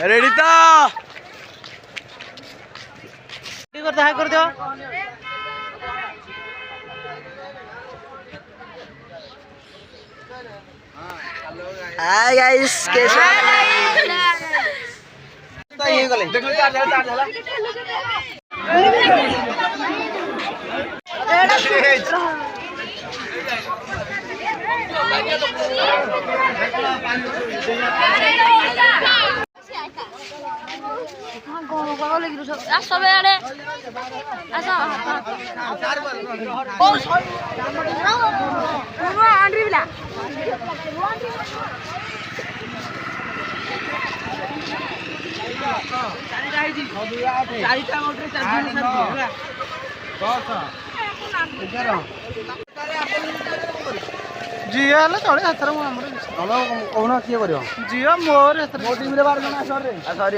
रेडी तो हाय कर दियो हाय गाइस कैसे ये गले देखो चार्ज झाला जियो हेले चले हाथर कहना किए कर जियो मोर हाथर मो टीम रे 12 जण सॉरी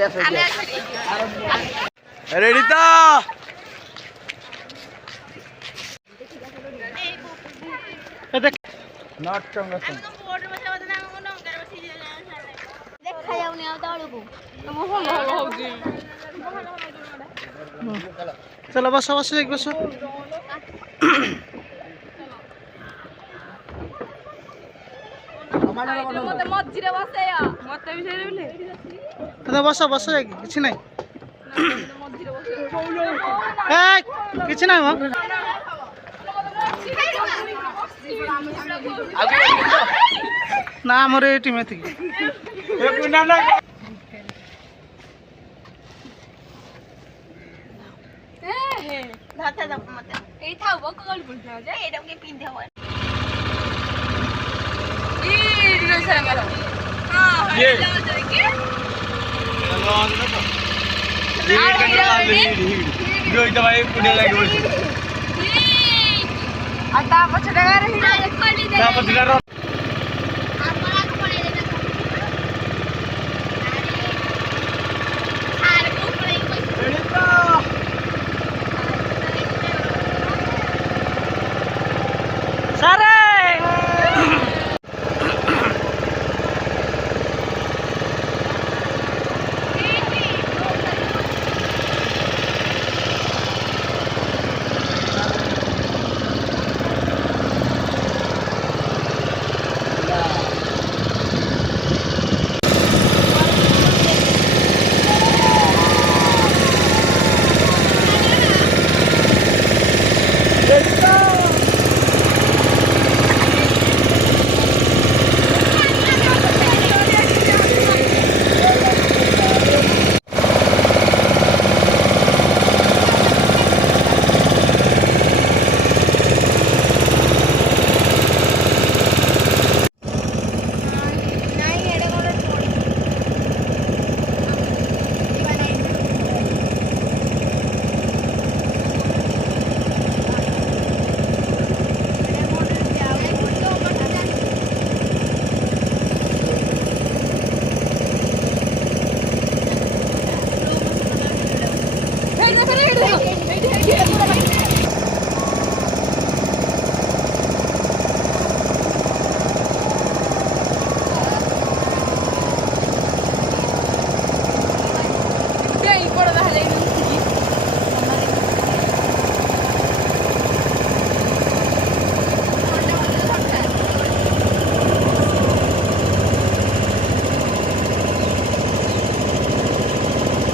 रेडी तो देख नॉट चंगा चलो बस बस एक बस बस बस किसी ना किसी ना ना मोर ये टीम थी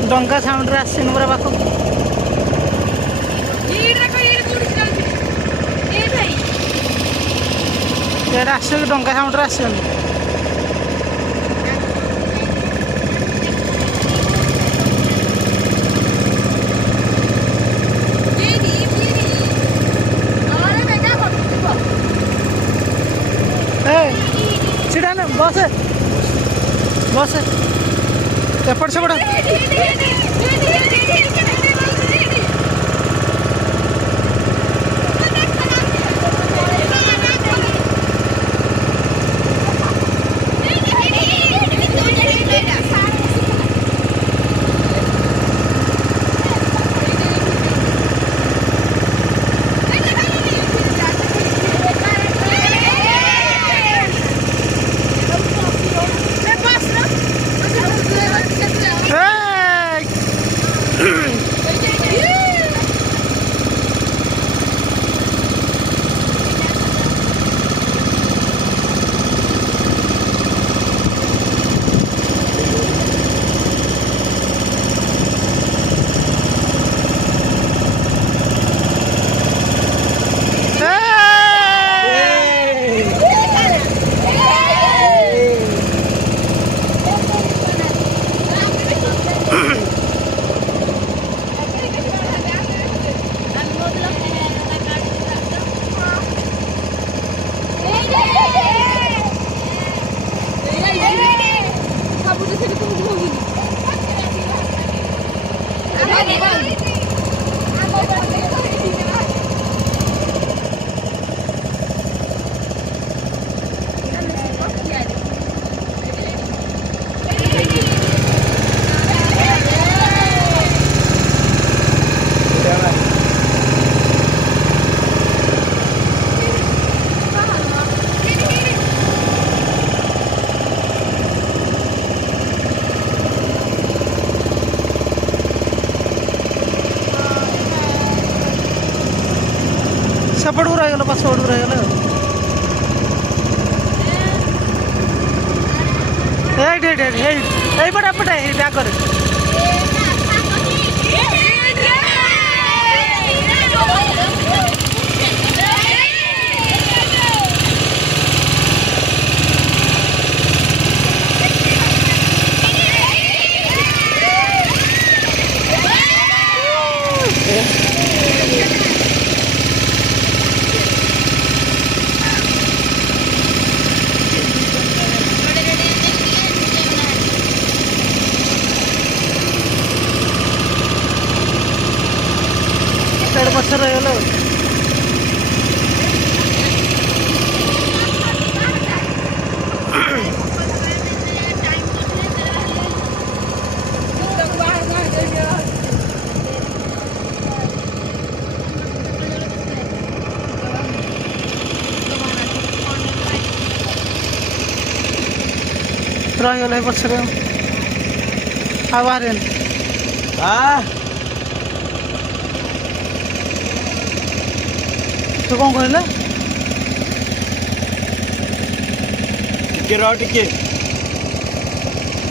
डंगा साउंड रे आसीन पूरा पाख आस डंगा साउंड रे आसन सीढ़ा ना बस बस एपट सेपट ସେପଟକୁ ରହିଗଲ ପଛପଟକୁ ରହିଗଲ ଏଇପଟେ ଏପଟେ ଏଇ ଆଗରେ ପଛରେ ରହିଗଲ ରହିଗଲେ ପଛରେ ଆଉ ବାହାରିବେନି ତୁ କ'ଣ କହିଲ ଟିକେ ରହ ଟିକେ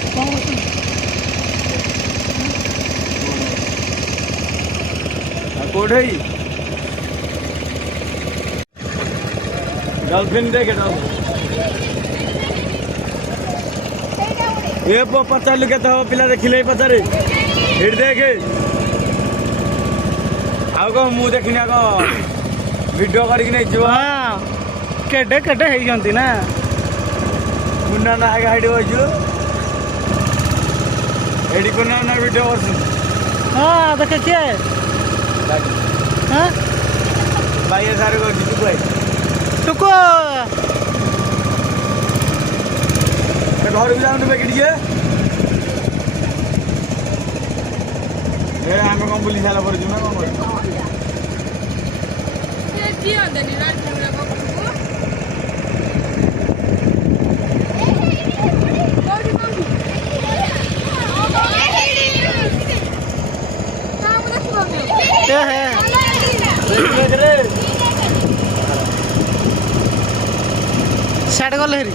କ'ଣ କରୁଛୁ କୋଉଠି ଡଲଫିନ୍ ଦେଖେ ଏ ପଚାରିଲୁ କେତେ ହବ ପିଲା ଦେଖିଲେ ପଚାରେ ଏଠି ଦେଖେ ଆଉ କ'ଣ ମୁଁ ଦେଖିନି ଆଗ ଭିଡ଼ିଓ କରିକି ନେଇଯିବ ହଁ କେଡ଼େ କେଡ଼େ ହେଇଛନ୍ତି ନା କୁନା ନା ଆগে ହାଇଟ୍ ବସିଛୁ ଏଠି କୁନା ନା ଭିଡ଼ିଓ କରୁଛନ୍ତି ହଁ ଦେଖେ କିଏ ହଁ ଭାଇ ସାର୍ କରୁଛି ତୁ ଭାଇ ଟୁକୁ ଘରକୁ ଯାଉନି ବେକି ଟିକେ ଆମେ କ'ଣ ବୁଲି ସାରିଲା ପରେ ଯିବୁ ନା କ'ଣ କରିବୁ ସିଆଡ଼େ ଗଲେ ହେରି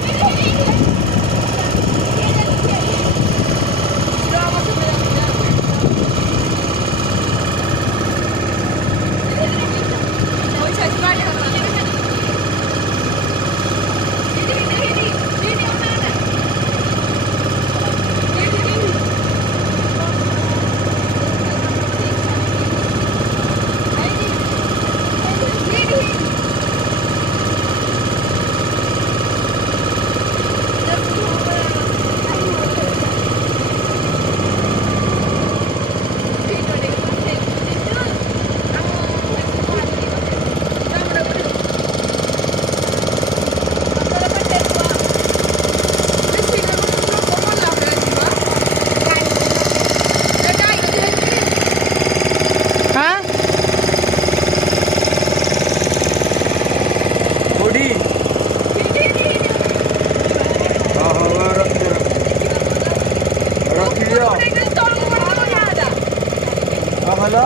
हेलो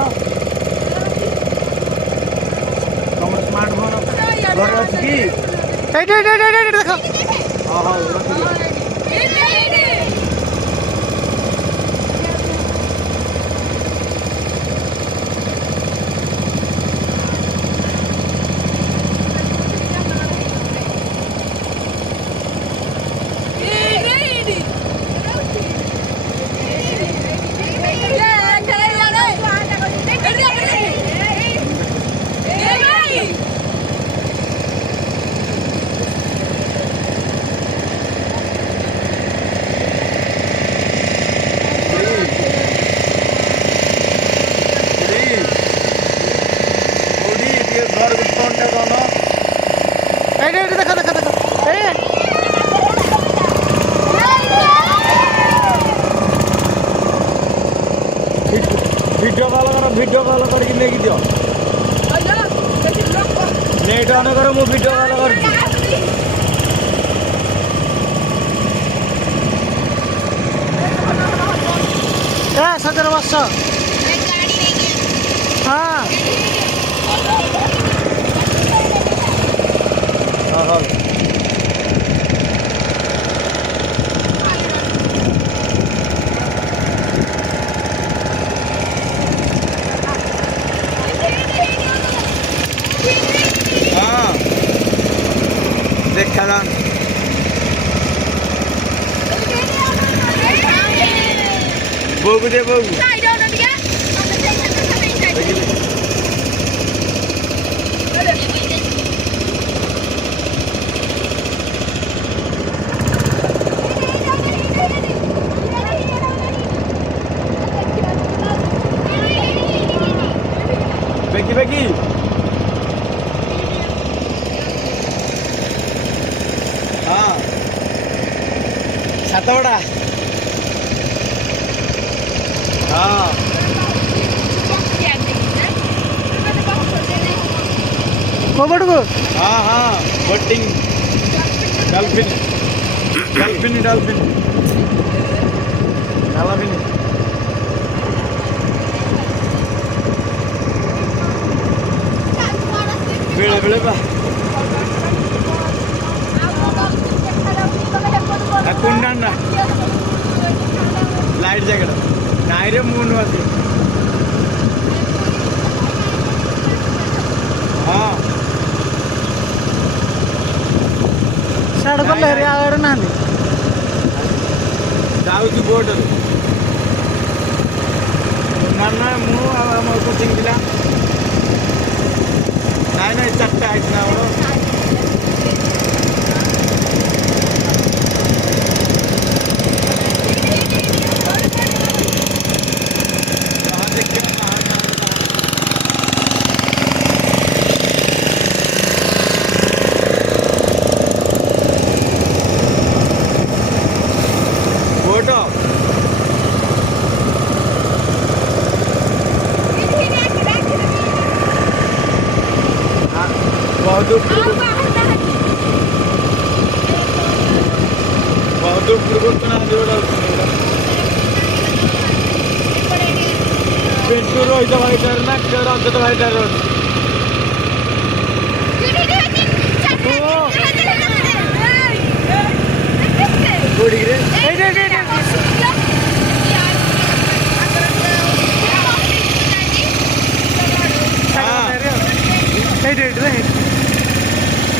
तुम स्मार्टफोन घर अच्छी कि देखो हाँ हाँ रखी वीडियो कॉल करके लेके दियो नेट ऑन करो मु वीडियो कॉल कर सजर बस हाँ ହଉ ହଁ ଦେଖାଯାଉନି ବୋଉକୁ ଦେ ବୋଉକୁ ବେକି ବେକି ହଁ ସାତବଡ଼ା ହଁ କୋଉ ପଟକୁ हाँ हाँ boating dolphin dolphin dolphin dolphin बेले बेले बा कुंडा ना लाइट जैकेट नाई रे मून वासी हाँ ସିଆଡ଼େ ଗଲେ ହେରି ଆଉ ଆଡ଼େ ନାହାନ୍ତି ଯାଉଛି ବୋଟ ନା ନା ମୁଁ ଆଉ ଆମ କୋଚିଂ ପିଲା ନାଇଁ ନାଇଁ ଚାରିଟା ଆଇଛି ନା ଆମର बहुत दुर्घटना पिंटू रोहित भाई ना रंजित भाई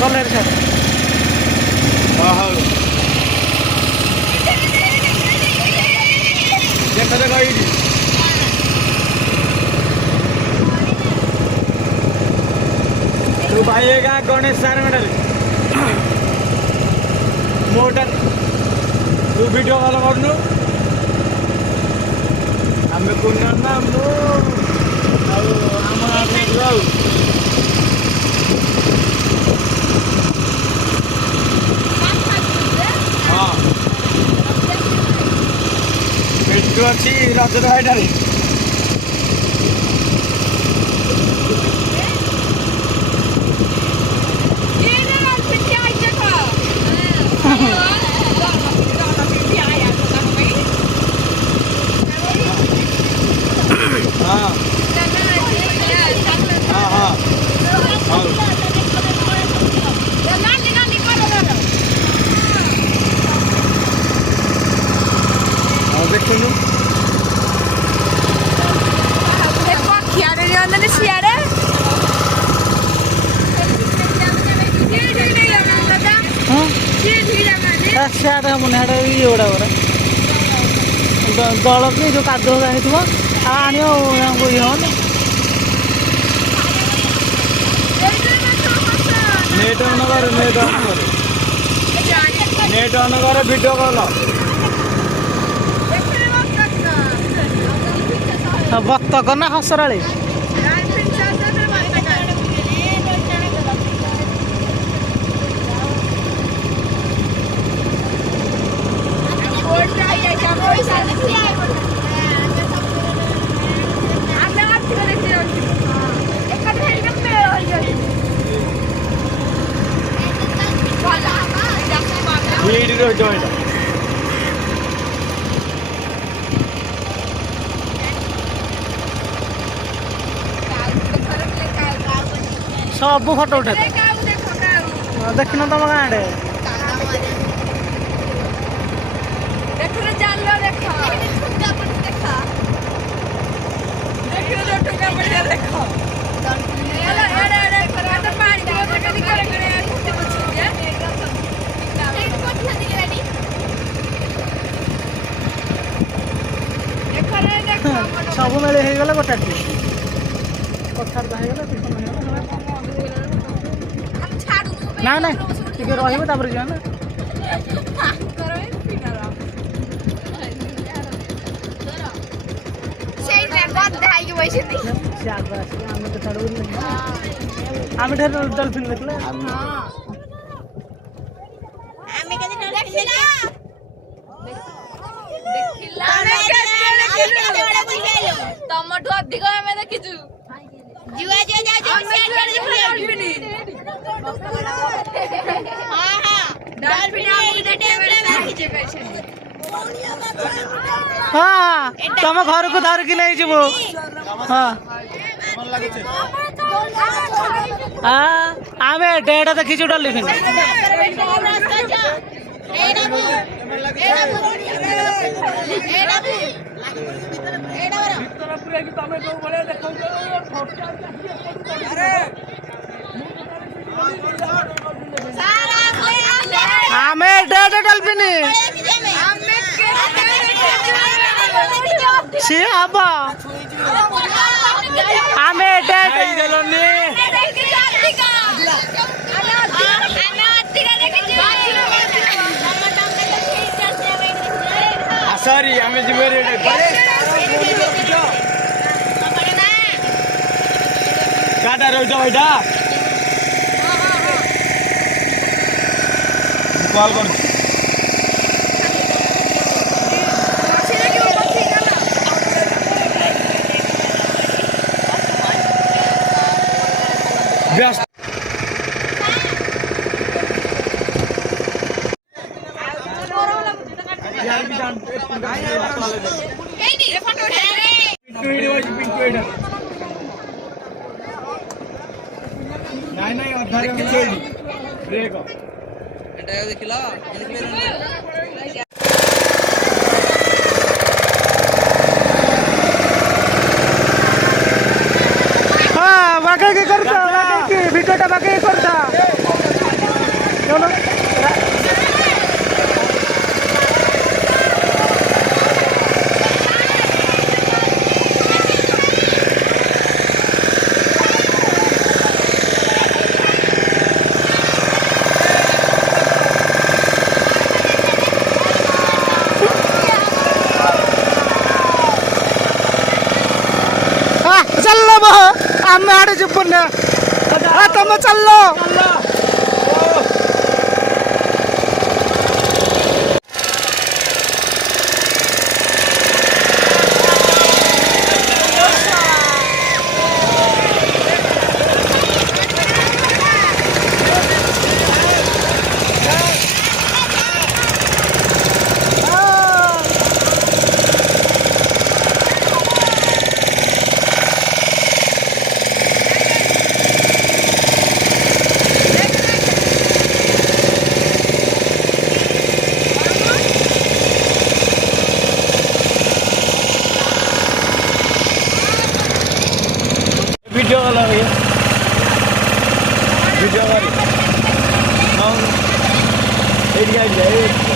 ଗଲେ ହେରି ସାର୍ ଦେଖ ଦେଖ ଏଇଠି ତୁ ଭାଇ ଏକା ଗଣେଶ ସାର୍ ଙ୍କଠାରେ ମୋଟାରେ ତୁ ଭିଡ଼ିଓ କଲ୍ କରୁନୁ ଆମେ କୁନା ନା ମୁଁ ଆଉ ଆମ ଆଉ ହଁ ପିଣ୍ଟୁ ଅଛି ରଜତ ଭାଇଟାରେ हाँ हाँ हाँ ହଉ ଆଉ ଦେଖୁନୁ ସିଆଡ଼େ ହେବନି ସିଆଡ଼େ ଇଏ ଗୁଡ଼ା ଗୁଡ଼ା ଦଳ କି ଯେଉଁ କାଦୁଅ ହେଇଥିବ ଆଉ ଆଣିବ ତାଙ୍କୁ ଇଏ ହେବନି नेट ऑन कर नेट ऑन कर वीडियो कॉल ବତକ ନା ହସରାଳି वीडियो ରହିଥିବ ଏଇଟା ସବୁ ଫଟୋ ଉଠେଇ ଦେଖିନ ତମ ଗାଁ ଆଡେ ଦେଖୁନ ଚାଲ ଦେଖ ଦେଖିଲ ଯୋଉ ଟୁକା ପଡିଆ ଦେଖ ହେଲା ଏଡେ ଏଡେ ତ ପାଣି ଦିଅ ଗୋଟେ ଦିକରେ করে କୁଟି ପଛିଆ ସେଇ ପଛିଆ ଦିକେ ରେଡି ଦେଖ ରେ ଦେଖ ସବୁ ମେଳେ ହେଇଗଲା ଗୋଟାଟି କଥାବାର୍ତ୍ତା ହେଇଗଲା ସେ ସମୟ ହେଇଗଲା ଆମେ ଛାଡୁନୁ ନା ନା ଟିକେ ରହିବ ତାପରେ ଯିବା ନା ସେଇ ଗନ୍ଧା ହେଇକି ବସିଛନ୍ତି ସେ ଆଗ ଆସିବେ ଆମେ ତ ଛାଡୁନି ଆମେ ଠାରୁ ଡଲଫିନ ଦେଖିଲେ ଆମେ କେତେ ଦେଖିଲା ତମଠୁ ଅଧିକ ଆମେ ଦେଖିଛୁ ଯୁଆ ଯୁଆ ଯାଉଛୁ ହଁ ତମ ଘରକୁ ଧରିକି ନେଇଯିବୁ ହଁ ଆମେ ଡେଡ ଦେଖିଛୁ ଡଲଫିନ ତମେ ଯୋଉ ଭଳିଆ ଦେଖାଉଛ ଆମେ ଡେଡ ଡଲଫିନ ସିଏ ହବ ଆମେ ଡେଡ ସରି ଆମେ ଯିବୁ କାଟା ରହୁଛ ଭାଇଟା କଲ୍ କରୁଛି ବ୍ୟସ୍ତ ନାଇଁ ନାଇଁ ଅଧାରେ ବ୍ରେକ୍ ଏଟା ଦେଖିଲ ବାଗେଇକି କରୁଥା ବାଗେଇକି ଭିଡ଼ିଓଟା ବାଗେଇକି କରୁଥା चल आम आड़े चुपन तुम चलो वीडियो वाला भैया वीडियो वाला हम एरिया जाए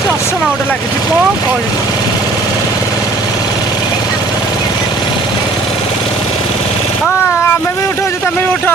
चषमा गोटे लगी कौन कह आम भी उठाऊ तुम भी उठ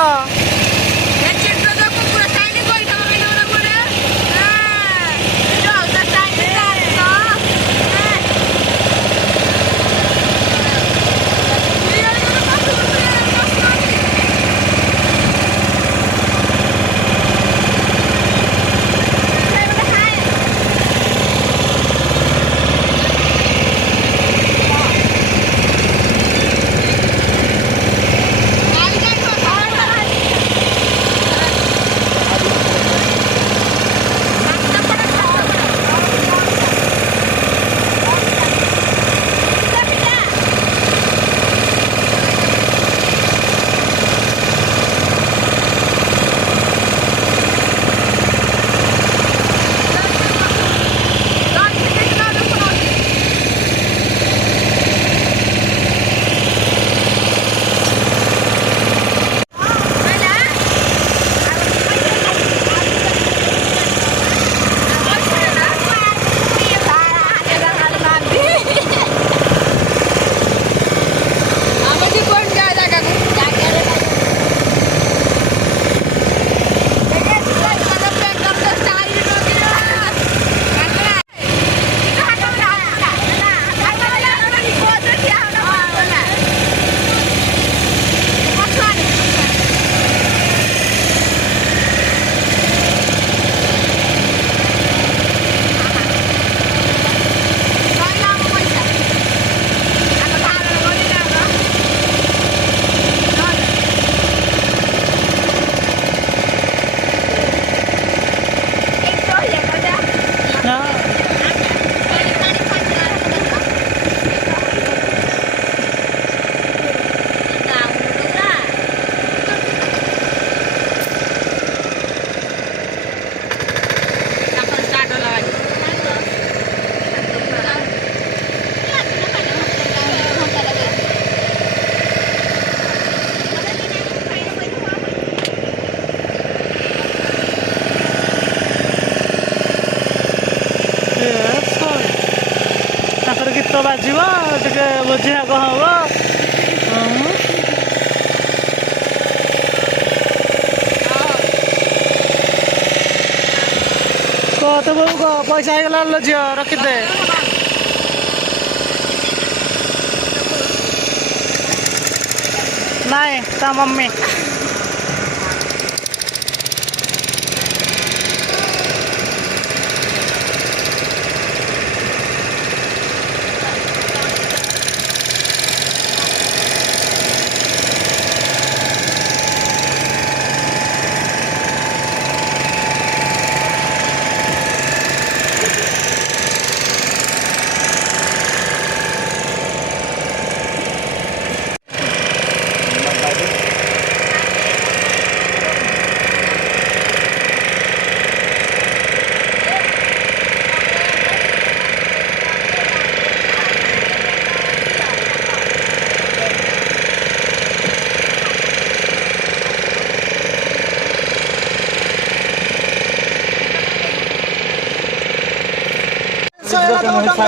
ଗୀତ ବାଜିବ ଟିକେ ଭୋଜି ଭାଗ ହବ। କହ ତ ବୋଉ କହ ପଇସା ହେଇଗଲା ଲୋ ଝିଅ ରଖିଦେ। ନାଇଁ ତା ମମ୍ମି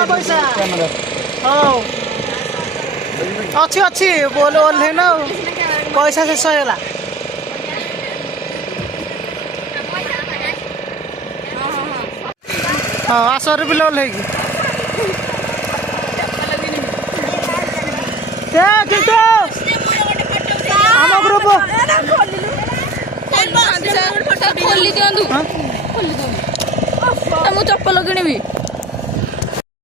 ପଇସା ହଉ ଅଛି ଅଛି ବୋଲ ଓହ୍ଲେଇନ ଆଉ ପଇସା ଶେଷ ହେଇଗଲା। ହଁ ଆସରେ ପିଲା ଓହ୍ଲେଇକି ଆମ ଗ୍ରୁପ ଖୋଲି ଦିଅନ୍ତୁ ମୁଁ ଚପଲ କିଣିବି।